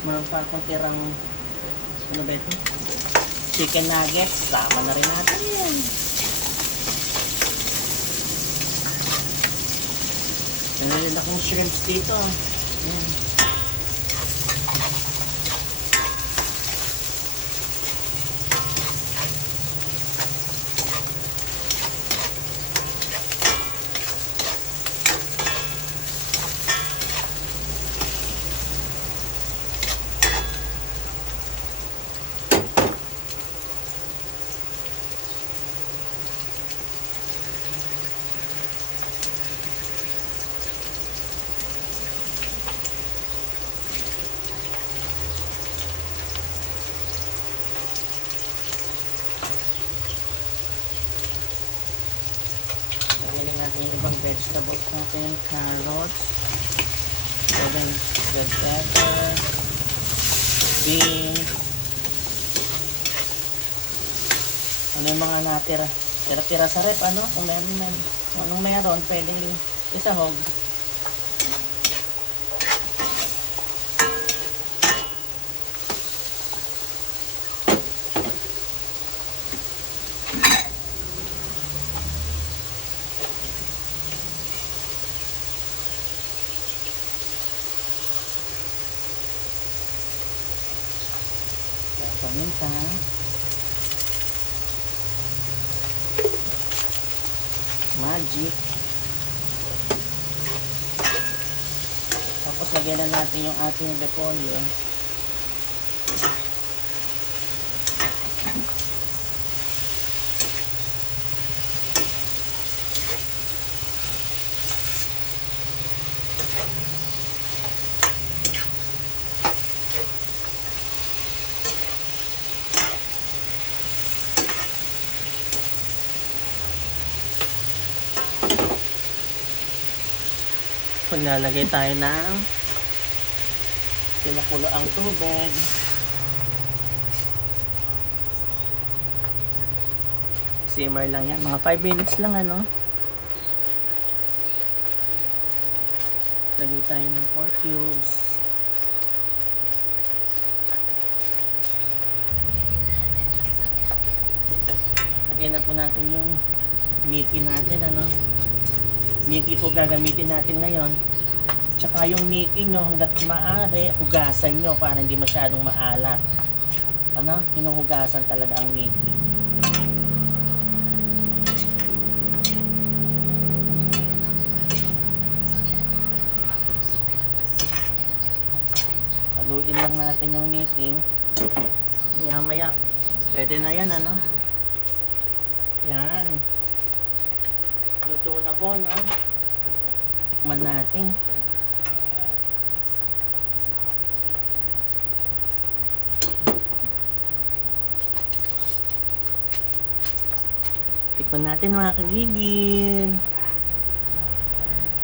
Meron pa akong tirang, ano ba ito? Chicken nuggets. Sama na rin natin yan. Meron din akong shrimps dito. Ayan. Lagyan din natin yung ibang vegetables natin. Carrots. Pwede red pepper. Beans. Ano yung mga natira? Tira-tira sa rep, ano? Kung meron. Kung anong meron, pwede isahog. Paminta. Magic. Tapos lagyan na natin yung ating repolyo. Paglalagay tayo ng pinakulo ang tubig. Simmer lang yan. Mga 5 minutes lang ano. Lagay tayo ng 4 cubes. Lagyan na po natin yung Mickey natin ano. Mickey po gagamitin natin ngayon. Tsaka yung Mickey nyo hanggat maaari, hugasan nyo para hindi masyadong maalat. Ano? Hinuhugasan talaga ang Mickey. Palutin lang natin yung Mickey. Maya maya. Pwede na yan ano? Yan. Luto na po, no? Tikman natin. Tikman natin mga kagigil.